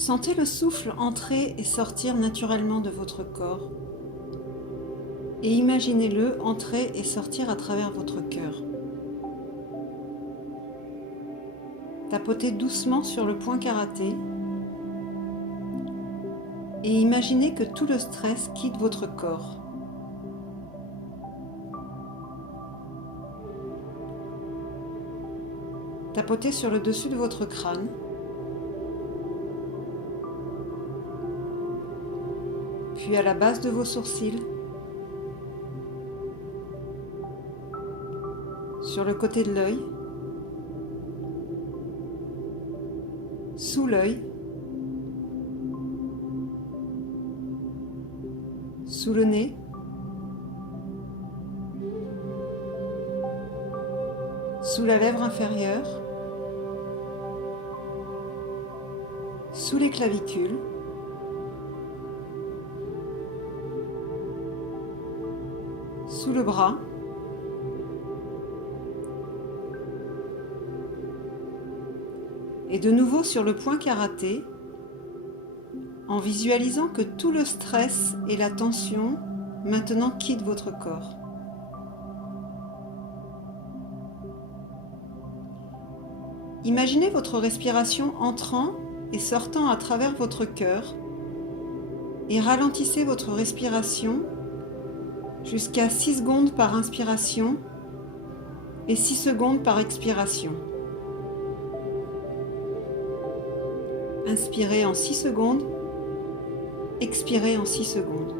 Sentez le souffle entrer et sortir naturellement de votre corps et imaginez-le entrer et sortir à travers votre cœur. Tapotez doucement sur le point karaté et imaginez que tout le stress quitte votre corps. Tapotez sur le dessus de votre crâne. Puis à la base de vos sourcils, sur le côté de l'œil, sous l'œil, sous le nez, sous la lèvre inférieure, sous les clavicules, sous le bras, et de nouveau sur le point karaté, en visualisant que tout le stress et la tension maintenant quittent votre corps. Imaginez votre respiration entrant et sortant à travers votre cœur et ralentissez votre respiration jusqu'à 6 secondes par inspiration et 6 secondes par expiration. Inspirez en 6 secondes, expirez en 6 secondes.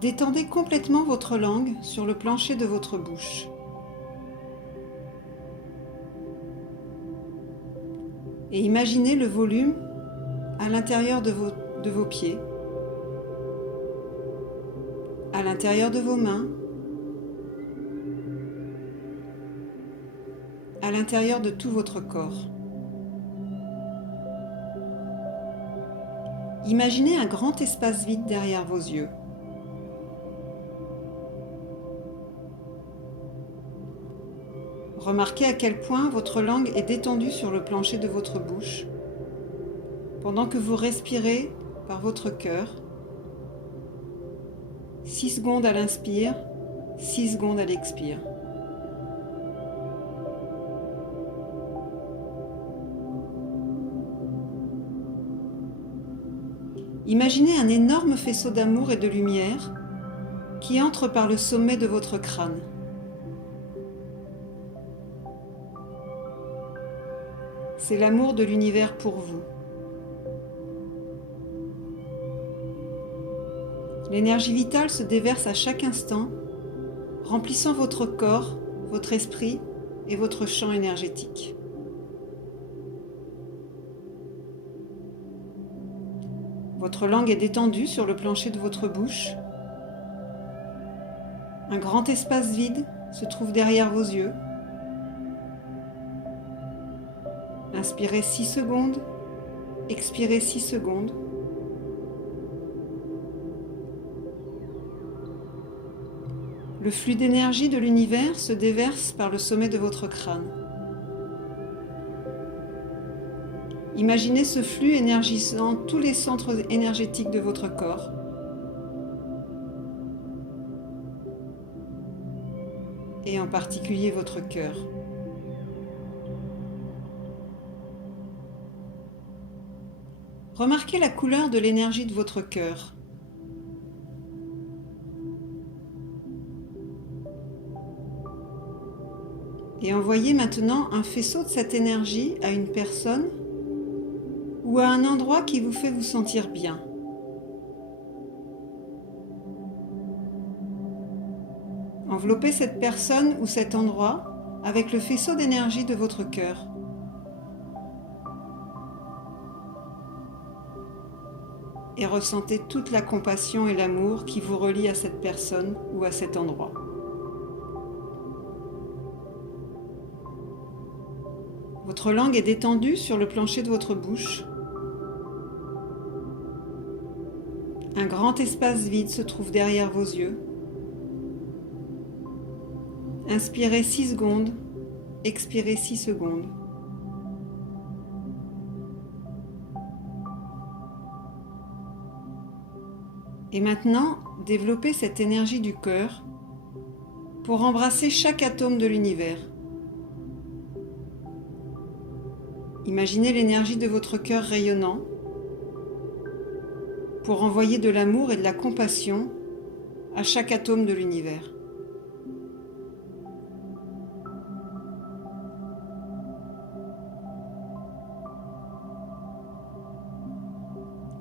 Détendez complètement votre langue sur le plancher de votre bouche. Et imaginez le volume à l'intérieur de vos pieds, à l'intérieur de vos mains, à l'intérieur de tout votre corps. Imaginez un grand espace vide derrière vos yeux. Remarquez à quel point votre langue est détendue sur le plancher de votre bouche pendant que vous respirez par votre cœur. 6 secondes à l'inspire, 6 secondes à l'expire. Imaginez un énorme faisceau d'amour et de lumière qui entre par le sommet de votre crâne. C'est l'amour de l'univers pour vous. L'énergie vitale se déverse à chaque instant, remplissant votre corps, votre esprit et votre champ énergétique. Votre langue est détendue sur le plancher de votre bouche. Un grand espace vide se trouve derrière vos yeux. Inspirez 6 secondes, expirez 6 secondes. Le flux d'énergie de l'univers se déverse par le sommet de votre crâne. Imaginez ce flux énergisant tous les centres énergétiques de votre corps. Et en particulier votre cœur. Remarquez la couleur de l'énergie de votre cœur. Et envoyez maintenant un faisceau de cette énergie à une personne ou à un endroit qui vous fait vous sentir bien. Enveloppez cette personne ou cet endroit avec le faisceau d'énergie de votre cœur. Et ressentez toute la compassion et l'amour qui vous relient à cette personne ou à cet endroit. Votre langue est détendue sur le plancher de votre bouche. Un grand espace vide se trouve derrière vos yeux. Inspirez 6 secondes, expirez 6 secondes. Et maintenant, développez cette énergie du cœur pour embrasser chaque atome de l'univers. Imaginez l'énergie de votre cœur rayonnant pour envoyer de l'amour et de la compassion à chaque atome de l'univers.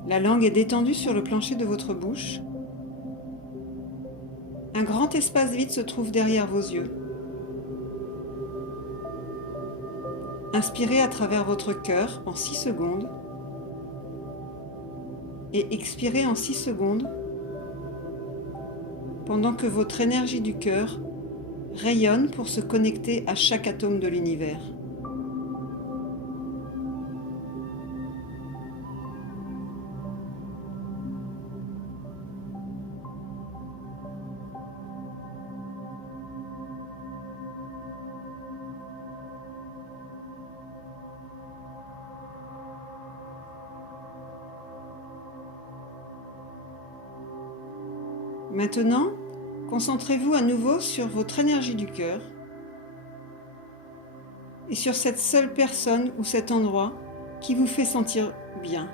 La langue est détendue sur le plancher de votre bouche. Un grand espace vide se trouve derrière vos yeux. Inspirez à travers votre cœur en 6 secondes et expirez en 6 secondes pendant que votre énergie du cœur rayonne pour se connecter à chaque atome de l'univers. Maintenant, concentrez-vous à nouveau sur votre énergie du cœur et sur cette seule personne ou cet endroit qui vous fait sentir bien.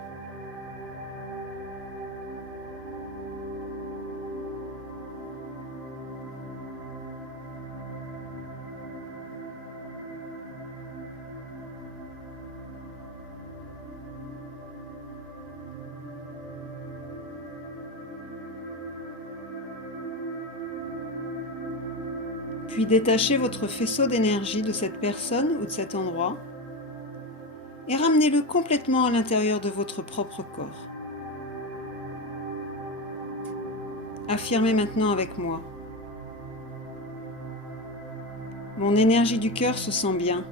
Puis détachez votre faisceau d'énergie de cette personne ou de cet endroit et ramenez-le complètement à l'intérieur de votre propre corps. Affirmez maintenant avec moi. Mon énergie du cœur se sent bien.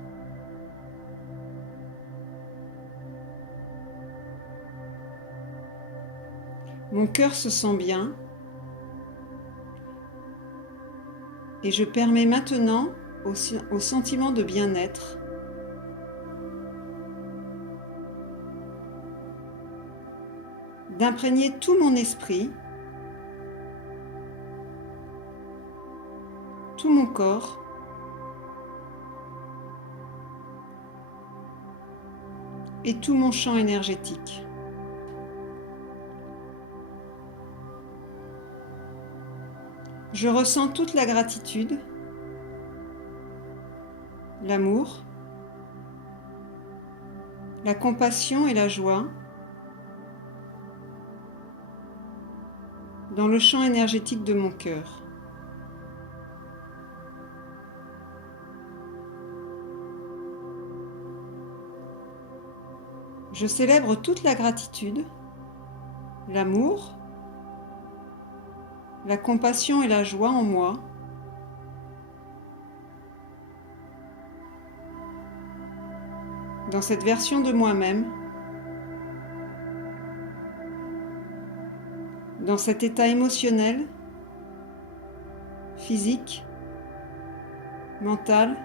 Mon cœur se sent bien. Et je permets maintenant au sentiment de bien-être d'imprégner tout mon esprit, tout mon corps, et tout mon champ énergétique. Je ressens toute la gratitude, l'amour, la compassion et la joie dans le champ énergétique de mon cœur. Je célèbre toute la gratitude, l'amour, la compassion et la joie en moi, dans cette version de moi-même, dans cet état émotionnel, physique, mental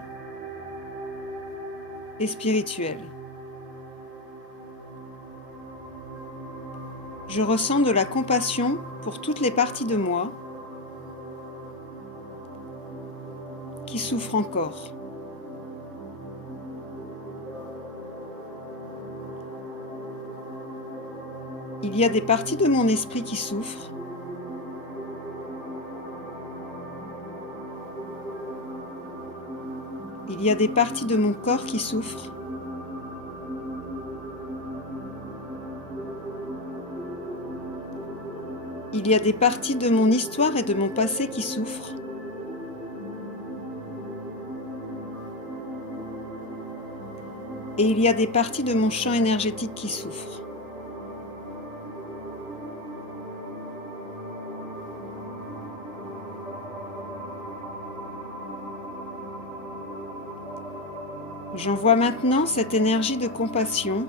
et spirituel. Je ressens de la compassion pour toutes les parties de moi qui souffrent encore. Il y a des parties de mon esprit qui souffrent. Il y a des parties de mon corps qui souffrent. Il y a des parties de mon histoire et de mon passé qui souffrent. Et il y a des parties de mon champ énergétique qui souffrent. J'envoie maintenant cette énergie de compassion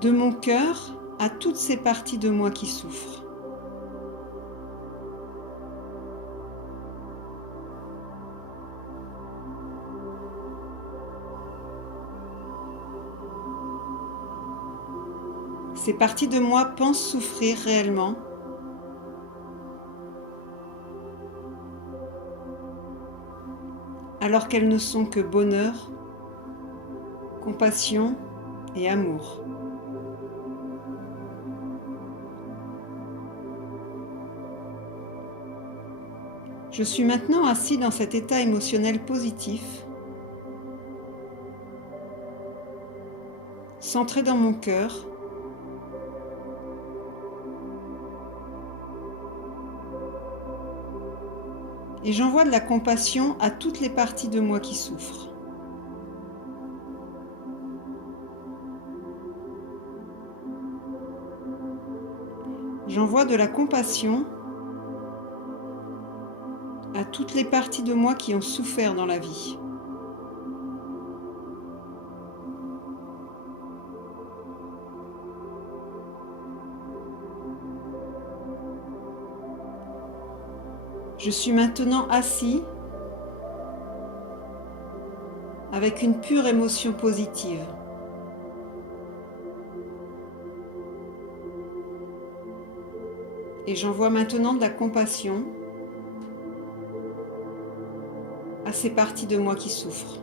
de mon cœur à toutes ces parties de moi qui souffrent. Ces parties de moi pensent souffrir réellement, alors qu'elles ne sont que bonheur, compassion et amour. Je suis maintenant assis dans cet état émotionnel positif, centré dans mon cœur, et j'envoie de la compassion à toutes les parties de moi qui souffrent. J'envoie de la compassion à toutes les parties de moi qui ont souffert dans la vie. Je suis maintenant assis avec une pure émotion positive. Et j'envoie maintenant de la compassion à ces parties de moi qui souffrent.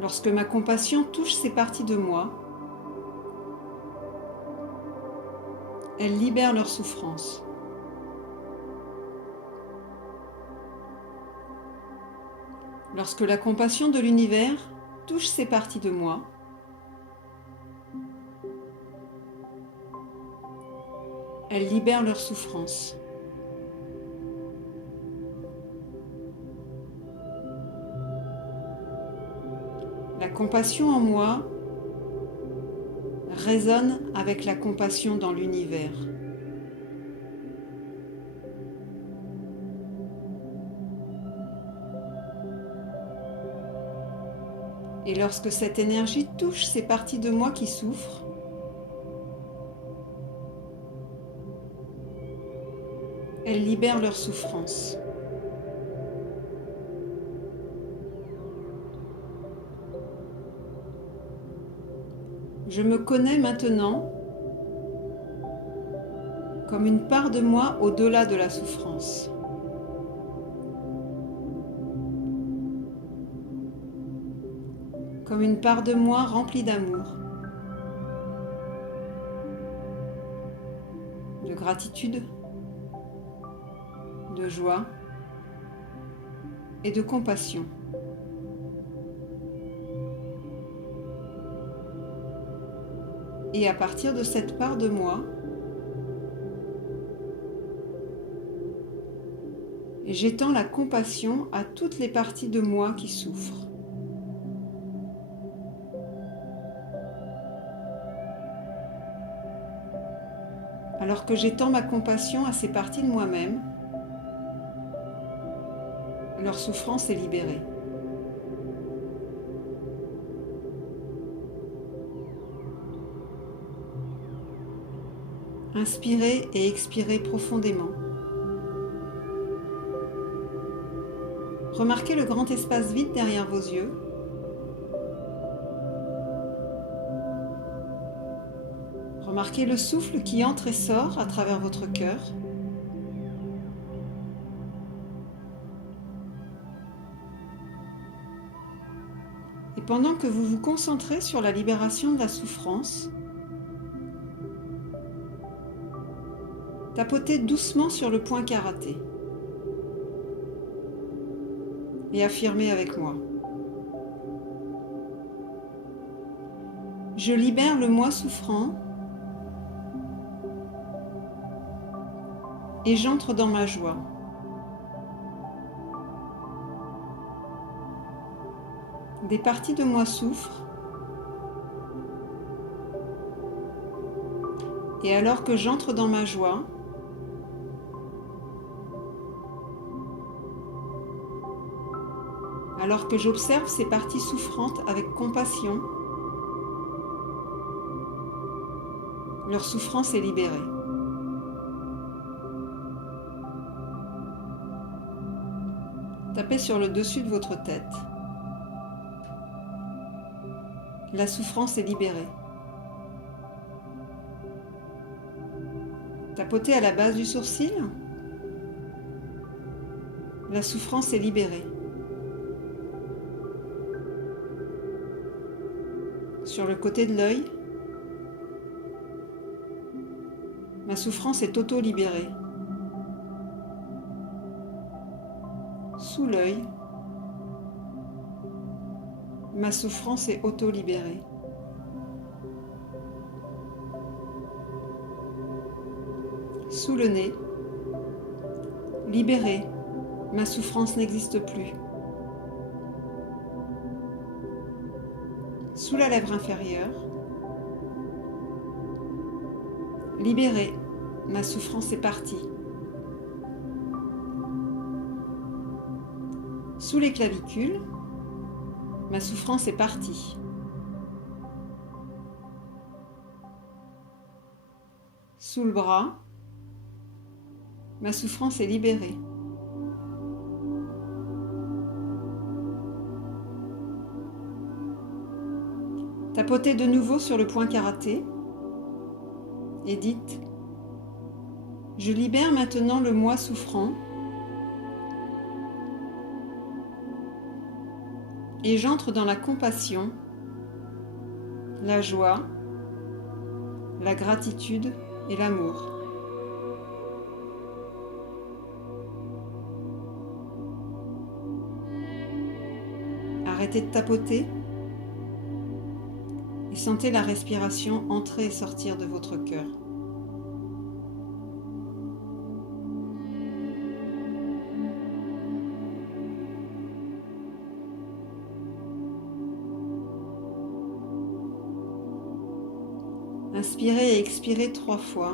Lorsque ma compassion touche ces parties de moi, elles libèrent leur souffrance. Lorsque la compassion de l'univers touche ces parties de moi, elles libèrent leur souffrance. La compassion en moi résonne avec la compassion dans l'univers. Et lorsque cette énergie touche ces parties de moi qui souffrent, elles libèrent leur souffrance. Je me connais maintenant comme une part de moi au-delà de la souffrance. Comme une part de moi remplie d'amour, de gratitude, de joie et de compassion. Et à partir de cette part de moi, j'étends la compassion à toutes les parties de moi qui souffrent. Alors que j'étends ma compassion à ces parties de moi-même, leur souffrance est libérée. Inspirez et expirez profondément. Remarquez le grand espace vide derrière vos yeux. Remarquez le souffle qui entre et sort à travers votre cœur. Et pendant que vous vous concentrez sur la libération de la souffrance, tapotez doucement sur le point karaté et affirmez avec moi. Je libère le moi souffrant et j'entre dans ma joie. Des parties de moi souffrent et alors que j'entre dans ma joie, Alors que j'observe ces parties souffrantes avec compassion, leur souffrance est libérée. Tapez sur le dessus de votre tête. La souffrance est libérée. Tapotez à la base du sourcil. La souffrance est libérée. Sur le côté de l'œil, ma souffrance est auto-libérée. Sous l'œil, ma souffrance est auto-libérée. Sous le nez, libérée, ma souffrance n'existe plus. Sous la lèvre inférieure, libérée, ma souffrance est partie. Sous les clavicules, ma souffrance est partie. Sous le bras, ma souffrance est libérée. Tapotez de nouveau sur le point karaté et dites « Je libère maintenant le moi souffrant et j'entre dans la compassion, la joie, la gratitude et l'amour. » Arrêtez de tapoter et sentez la respiration entrer et sortir de votre cœur. Inspirez et expirez 3 fois.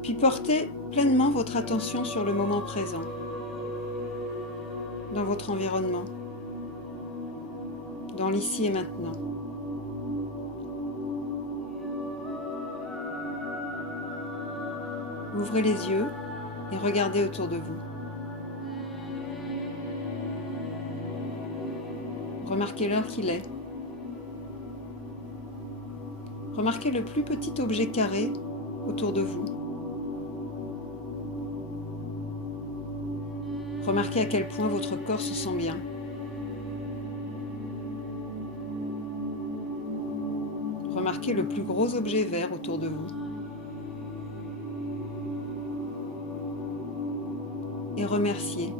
Puis portez pleinement votre attention sur le moment présent, dans votre environnement, dans l'ici et maintenant. Ouvrez les yeux et regardez autour de vous. Remarquez l'heure qu'il est. Remarquez le plus petit objet carré autour de vous. Remarquez à quel point votre corps se sent bien. Remarquez le plus gros objet vert autour de vous. Et remerciez,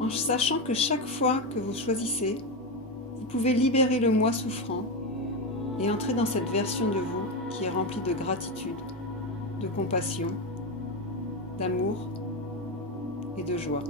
en sachant que chaque fois que vous choisissez, vous pouvez libérer le moi souffrant et entrer dans cette version de vous qui est remplie de gratitude, de compassion, d'amour et de joie.